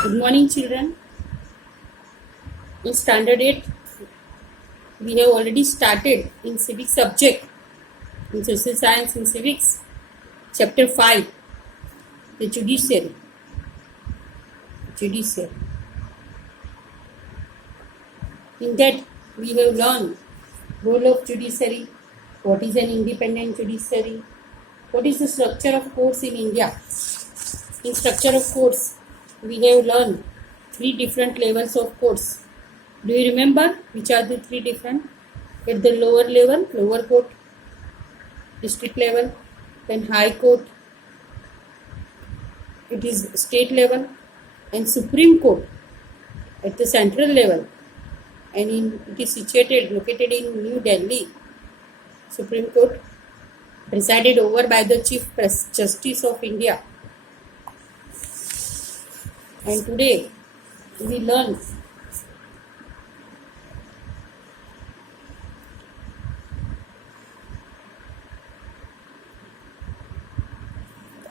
Good morning, children. In Standard 8, we have already started in civics subject, in social science and civics, chapter 5, the judiciary. In that, we have learned role of judiciary, what is an independent judiciary, what is the structure of courts in India. In structure of courts, we have learned 3 different levels of courts. Do you remember which are the 3 different? At the lower level, lower court, district level, then high court, it is state level, and Supreme Court at the central level, and it is located in New Delhi. Supreme Court presided over by the Chief Justice of India. And today we learn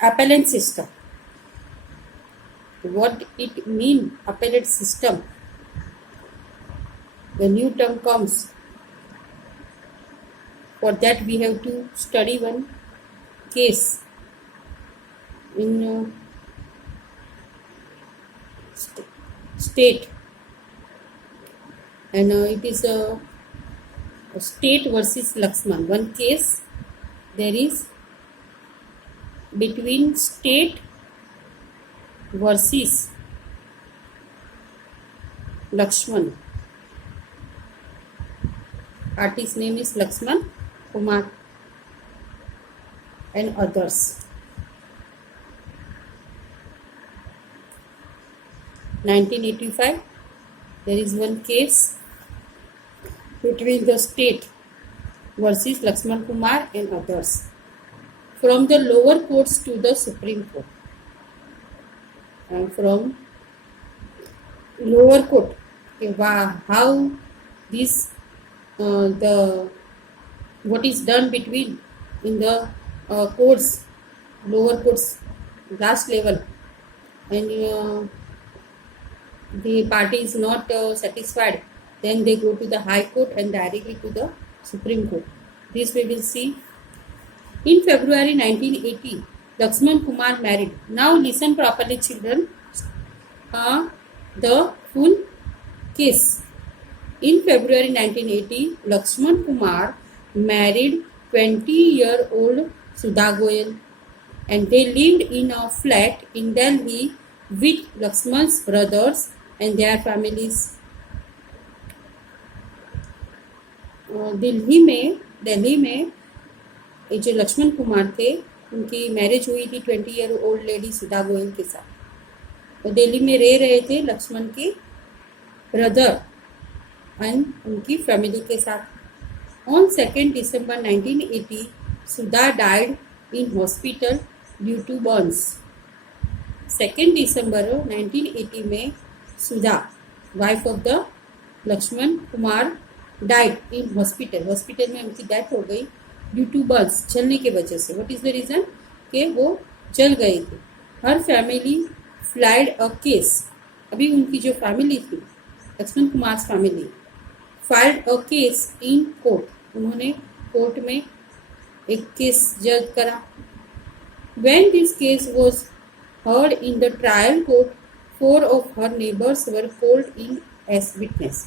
appellate system. What it means, appellate system? The new term comes. For that we have to study one case in state, and it is a state versus Lakshman. One case there is between state versus Lakshman. Artist name is Lakshman Kumar and others. 1985, there is one case between the state versus Lakshman Kumar and others, from the lower courts to the Supreme Court. And from lower court, how this what is done between in the courts, lower courts, last level, and the party is not satisfied, then they go to the high court and directly to the Supreme Court. This we will see. In February 1980, Lakshman Kumar married. Now listen properly, children. The full case. In February 1980, Lakshman Kumar married 20-year-old Sudha Goyal, and they lived in a flat in Delhi with Lakshman's brothers and their families. Delhi में ये जो लक्ष्मण कुमार थे, उनकी marriage हुई थी 20-year-old lady सुधा गोयल के साथ. वो दिल्ली में रह रहे थे लक्ष्मण के ब्रदर एंड उनकी फैमिली के साथ. On 2 December 1980, Sudha died in hospital due to burns. 2 December 1980 में Sudha, wife of the Laxman Kumar, died in hospital में उनकी डेथ हो गई ड्यू टू बर्न्स, जलने के वजह से. What is the reason? कि वो जल गए थे. Her family filed a case. अभी उनकी जो फैमिली थी, Lakshman Kumar family, filed a case in court. उन्होंने कोर्ट में एक केस जज करा. When this case was heard in the trial court, 4 of her neighbors were called in as witness.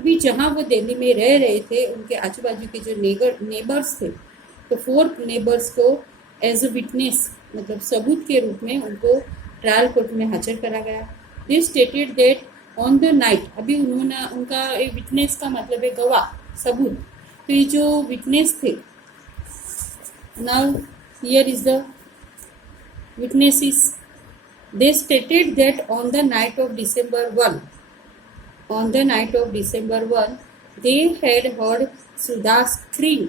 अभी जहाँ वो दिल्ली में रह रहे थे, उनके आजू बाजू के जो नेबर्स थे, तो 4 नेबर्स को एज अ विटनेस, मतलब सबूत के रूप में उनको ट्रायल कोर्ट में हाजिर करा गया. They stated that on the night, अभी उन्होंने उनका विटनेस का मतलब है गवाह, सबूत. तो ये जो विटनेस थे, now here is the witnesses. They stated that on the night of December 1, they had heard Sudha scream.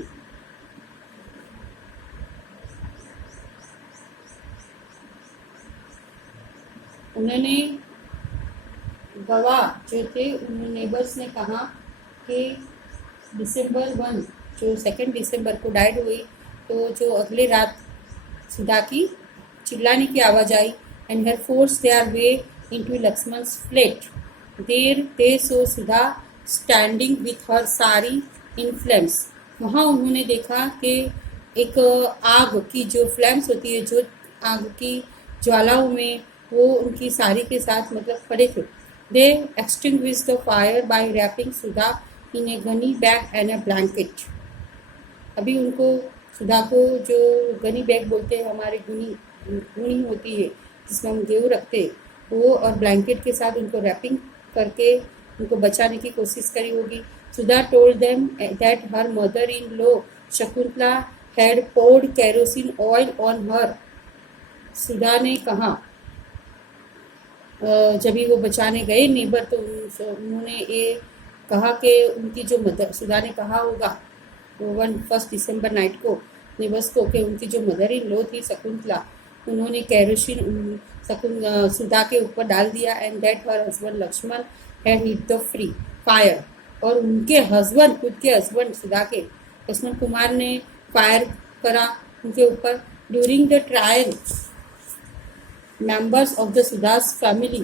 उन्होंने गवाह जो थे, उन नेबर्स ने कहा कि December 1, जो 2 December को डाइड हुई, तो जो अगले रात सुधा की चिल्लाने की आवाज़ आई, and had forced their way into Lakshman's flat. There they saw Sudha standing with her sari in flames. वहाँ उन्होंने देखा कि एक आग की जो फ्लैम्स होती है, जो आग की ज्वालाओं में वो उनकी साड़ी के साथ मतलब खड़े थे. They extinguished the fire by wrapping Sudha in a gunny bag and a blanket. अभी उनको सुधा को जो गनी बैग बोलते हैं, हमारे गुनी होती है जिसमें हम गेहूँ रखते हैं, वो और ब्लैंकेट के साथ उनको रैपिंग करके उनको बचाने की कोशिश करी होगी. Sudha told them that her mother in law Shakuntala had poured kerosene oil on her. Sudha ने कहा, जब भी वो बचाने गए नेबर तो उन्होंने ये कहा कि उनकी जो मदर, सुधा ने कहा होगा 1 दिसंबर नाइट को नेबर्स को कि उनकी जो मदर इन लॉ थी शकुंतला, उन्होंने केरोसिन सुधा के ऊपर डाल दिया. And that her husband Lakshman had hit the free fire. और उनके हस्बैंड, खुद के हस्बैंड सुधा के लक्ष्मण कुमार ने फायर करा उनके ऊपर. During the trial members of the Sudha's family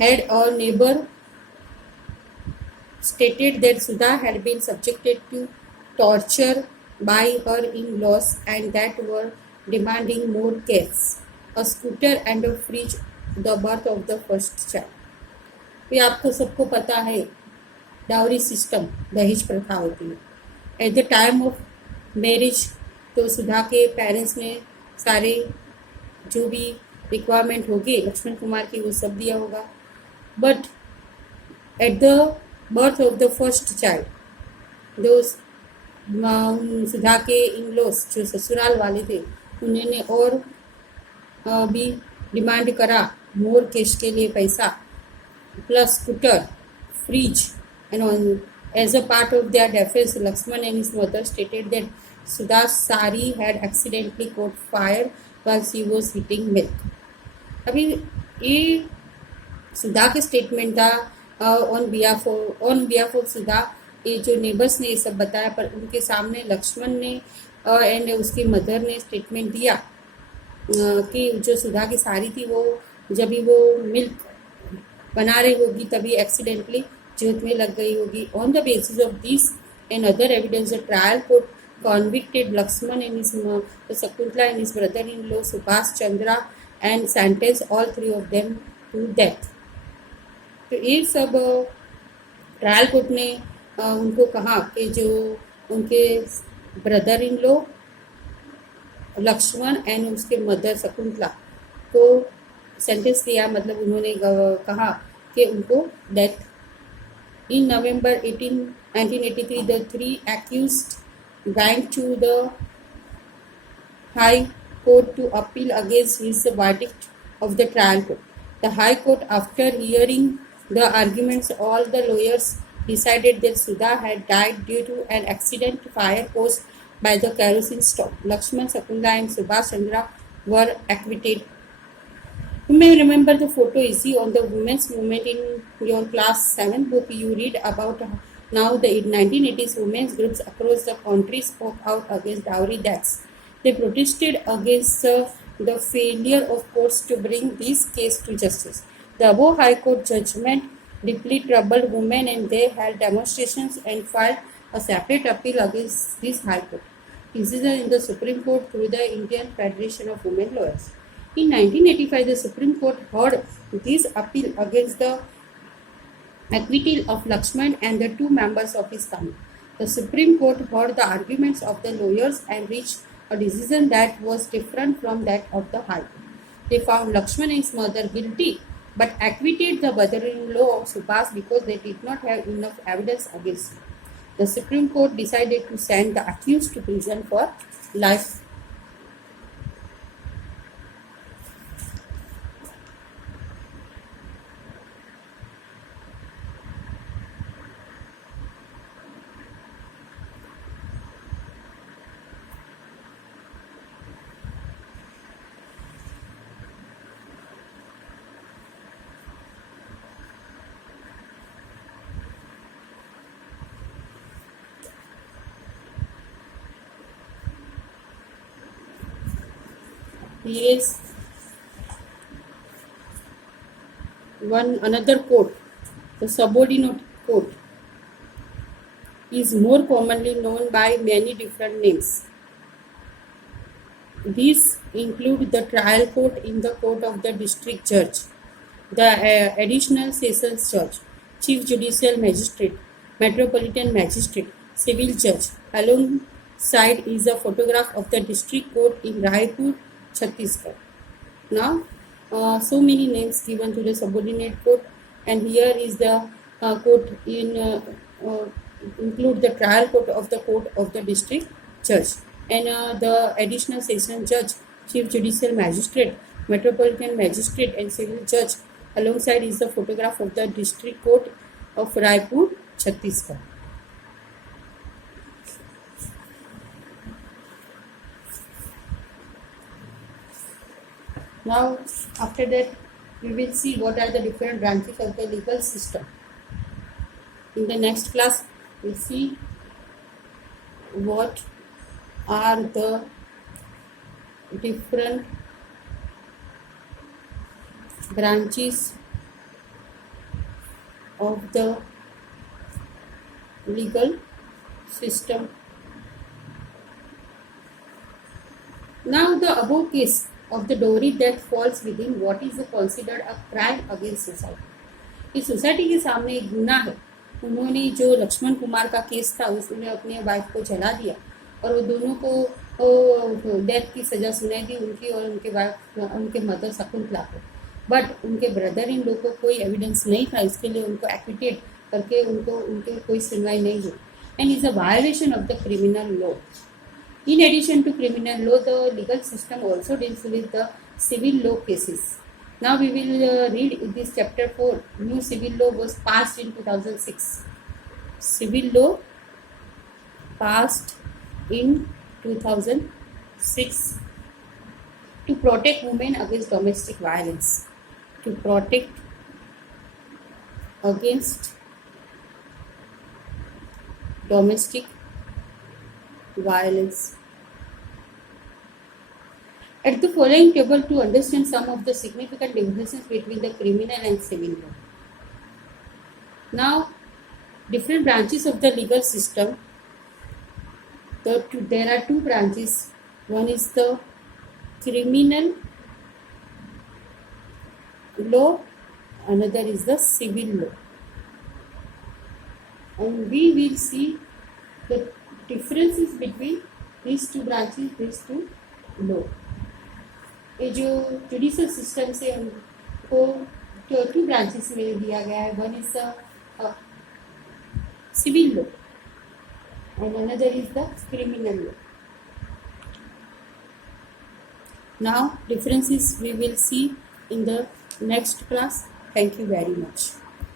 had or neighbor stated that Sudha had been subjected to torture by her in-laws and that were demanding more cash, a scooter and a fridge, the birth of the first child. ये आपको सबको पता है, dowry system, दहेज प्रथा होती है. At the time of marriage तो सुधा के पेरेंट्स ने सारे जो भी रिक्वायरमेंट होगी लक्ष्मण कुमार की वो सब दिया होगा. But at the birth of the first child जो सुधा के इन लॉस जो ससुराल वाले थे, उन्होंने और भी डिमांड करा मोर कैश के लिए पैसा, plus scooter, fridge. And as a part of their defence Lakshman and his mother stated that Sudha's sari had accidentally caught fire while she was heating milk. अभी ये सुधा के स्टेटमेंट था ऑन बिहाफ ऑफ सुधा. ये जो neighbours ने ये सब बताया, पर उनके सामने लक्ष्मण ने एंड उसकी मदर ने स्टेटमेंट दिया कि जो सुधा की साड़ी थी वो जब भी वो मिल्क बना रही होगी तभी एक्सीडेंटली जोत में लग गई होगी. On the basis of this and other evidence the trial court convicted Lakshman and his Shakuntala and his brother-in-law Subhash Chandra and sentenced all three of them to death. तो ये सब ट्रायल कोर्ट ने उनको कहा कि जो उनके brother in law Lakshman and उसके मदर शकुंतला को सेंटेंस दिया, मतलब उन्होंने कहा कि उनको death. In November 1983 the three accused went to the High Court to appeal against his verdict of the trial court. The High Court, after hearing the arguments, all the lawyers decided that Sudha had died due to an accident fire caused by the kerosene stove. Lakshman, Shakuntala and Subhash Chandra were acquitted. You may remember the photo easy on the women's movement in your class 7 book. You read about now the 1980s women's groups across the country spoke out against dowry deaths. They protested against the failure of courts to bring this case to justice. The above High Court judgment deeply troubled women and they held demonstrations and filed a separate appeal against this High Court decision in the Supreme Court through the Indian Federation of Women Lawyers. In 1985, the Supreme Court heard this appeal against the acquittal of Lakshman and the two members of his family. The Supreme Court heard the arguments of the lawyers and reached a decision that was different from that of the High Court. They found Lakshman and his mother guilty, but acquitted the brother-in-law of Subhash because they did not have enough evidence against him. The Supreme Court decided to send the accused to prison for life. Yes. one another court, the subordinate court, is more commonly known by many different names. These include the trial court in the court of the district judge, the additional sessions judge, chief judicial magistrate, metropolitan magistrate, civil judge. Alongside is a photograph of the district court in Raipur, Chhattisgarh. Now, so many names given to the subordinate court, and here is the court in include the trial court of the district judge, and the additional session judge, chief judicial magistrate, metropolitan magistrate, and civil judge. Alongside is the photograph of the district court of Raipur, Chhattisgarh. Now, after that, we will see what are the different branches of the legal system. In the next class, we'll see what are the different branches of the legal system. Now, the above case of the dowry death falls within what is considered a crime against society. इस society के सामने एक गुनाह है. उन्होंने जो लक्ष्मण कुमार का case था उसने अपने वाइफ को जला दिया और वो दोनों को डेथ की सजा सुनाई दी, उनकी और उनके वाइफ उनके मदर शकुंतला को. बट उनके ब्रदर इन लोग को कोई एविडेंस नहीं था, इसके लिए उनको एक्विटेड करके उनके कोई सुनवाई नहीं हुई. And is a violation of the criminal law. In addition to criminal law, the legal system also deals with the civil law cases. Now we will read in this chapter 4. New civil law was passed in 2006. Civil law passed in 2006 to protect women against domestic violence. To protect against domestic violence. At the following table to understand some of the significant differences between the criminal and civil law. Now, different branches of the legal system. There are two branches. One is the criminal law, another is the civil law. And we will see the differences between these two branches, these two law. ये जो judicial system से हमको two branches में दिया गया है. One is the civil law and another is the criminal law. Now differences we will see in the next class. Thank you very much.